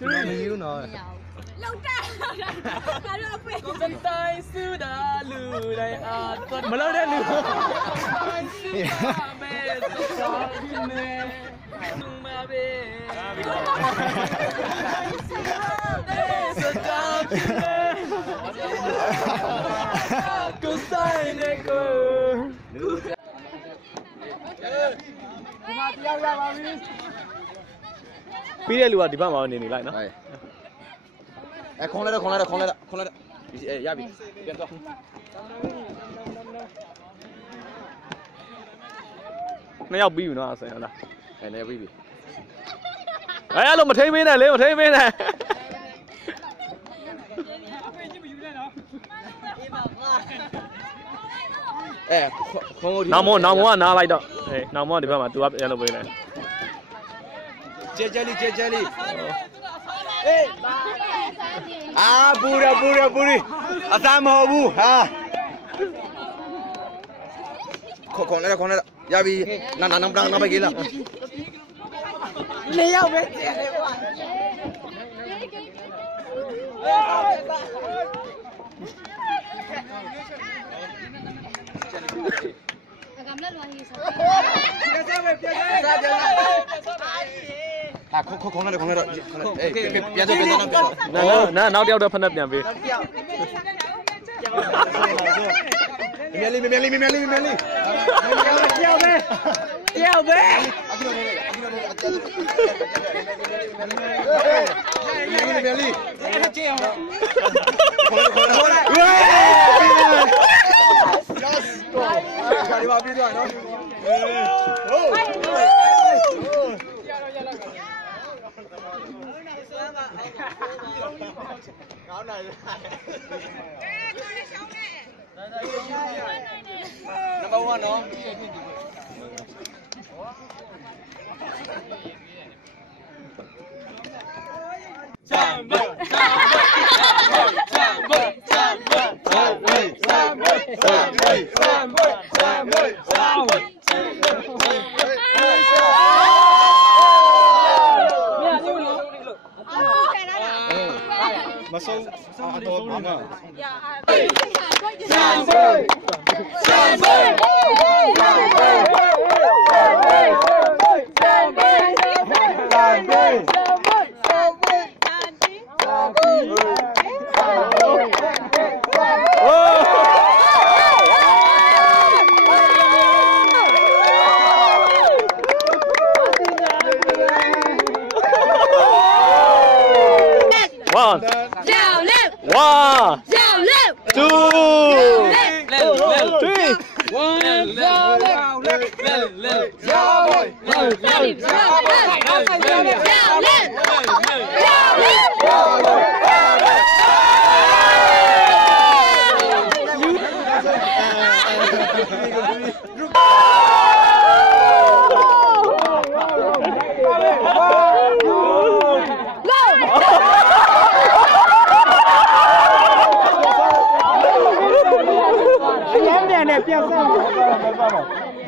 you know လောက်တာငါတို့အဖေ ကိုယ်တိုင်းစုတာလူတိုင်းအား မလောက်တဲ့လူ မဲစောနေမဘေးစတာကိုဆိုင်နေကိုဒီမှာတရားရပါပြီပြီးတဲ့လူကဒီဘက်မှာနေလိုက်နော်ခေါင်းလိုက်ရပြီပြန်တော့နှစ်ယောက်ပြီးပြီနော်ဆင်ဟုတ်လားနေပြီးပြီအဲ့လိုမထိမင်းနဲ့လေမထိမင်းနဲ့ခေါင်းကိုနောင်မောကနားလိုက်တော့အေးနောင်မောကဒီဘက်မှာ तू ကပြန်လုပ်ပေးတယ်ကျဲလေးအေးအာပူရအသားမဟုတ်ဘူးဟာခေါင်းလိုက်ရပြီနာပဲကြီးလားနေရောက်ပဲတယ်လေကွာကမ္လလွားဟီဆောဟာခေါင်းလိုက်အေးပြန်တော့နောက်တစ်ယောက်တော့ဖက်နဲ့ပြန်ပေးမြဲလေးတယောက်ပဲမြဲလေးဝါဒီမှာပြေးသွားနော်ကောင်းနိုင်Number 1နော်မဆုံးအတော်ဘာမှ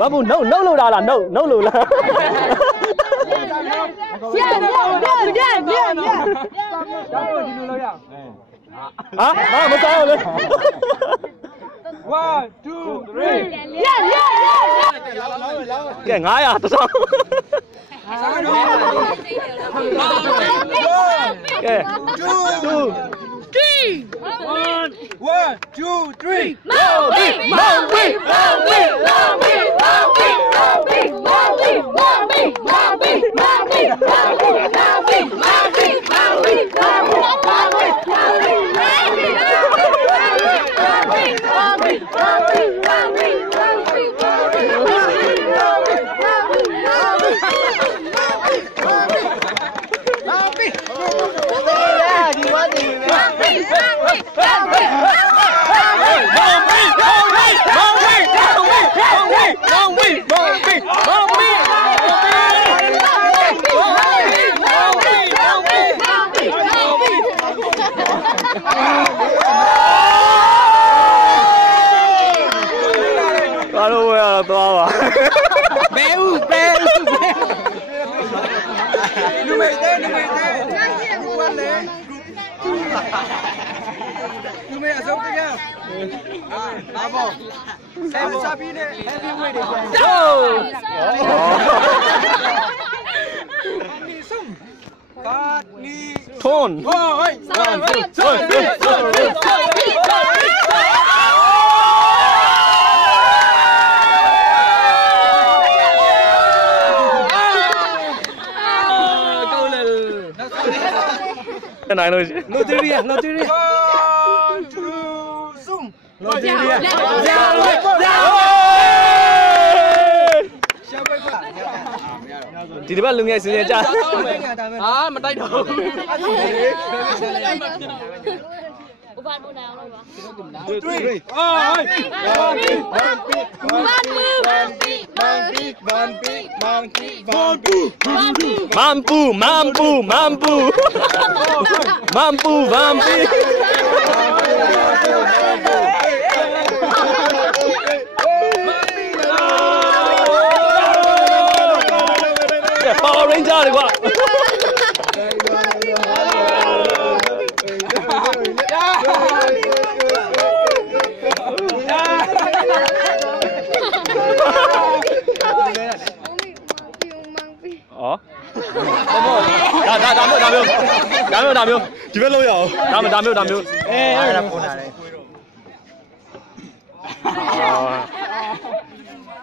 ဘာဘူးနှုတ်လို့လားနှုတ်လို့လားပြဒီလိုလောက်ရဟာမစားဘူးလေ1 2 3ကဲ900တစ်ဆောင်ကဲ1 2 3 သွားပါဘဲဥလူမိတ်တဲ့ လေသူမေအစုံတရားဘာပေါ့ဆယ်စားပြီးနဲ့ heavy weight တွေပြန်နီဆုံကာနီ ထွန်း ဟိုဟို နိုင်လို့ loteria loteria ဆုံ loteria ဒီတစ်ပတ်လူငယ်စီစဉ်ကြ ဟာမတိုက်တော့ဘူး ဥပဒေနာအောင်လို့ပါ 3 မမ်ပူဗမ်ပီPower Ranger တွေကွာဒါမျိုးဒီဘက်လုံးရအောင်ဒါမျိုးအဲ့ဒါပုံတာလေ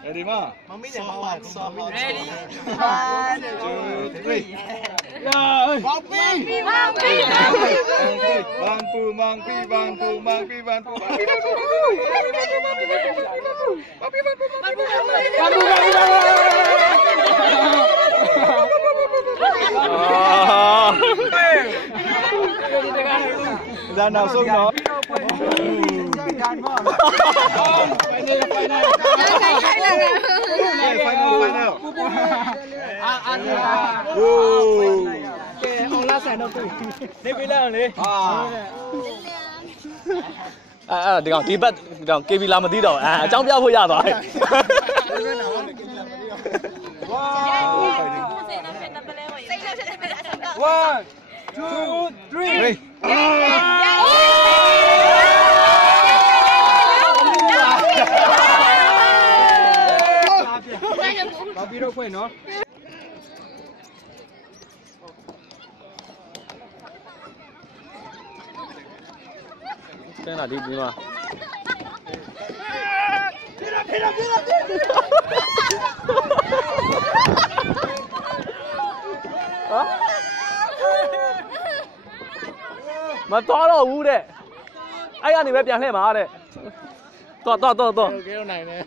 Ready ma? Mami ne mama stop. Ready? 1 2 3. Yeah. Ra nào xuống đó. Final. Ông lá xài đâu tụi. Đi đi lên đi.ဒီကောင်ဒီဘက်ဒီကောင် KB လာမသိတော့အကြောင်းပြဖို့ရသွားတယ် 1 2 3. Papi đâu quên nó. Cái là đi mà. Mà to đâu u đấy. Ai ăn thì bé bèn lên mà đấy. To. Cái này nè.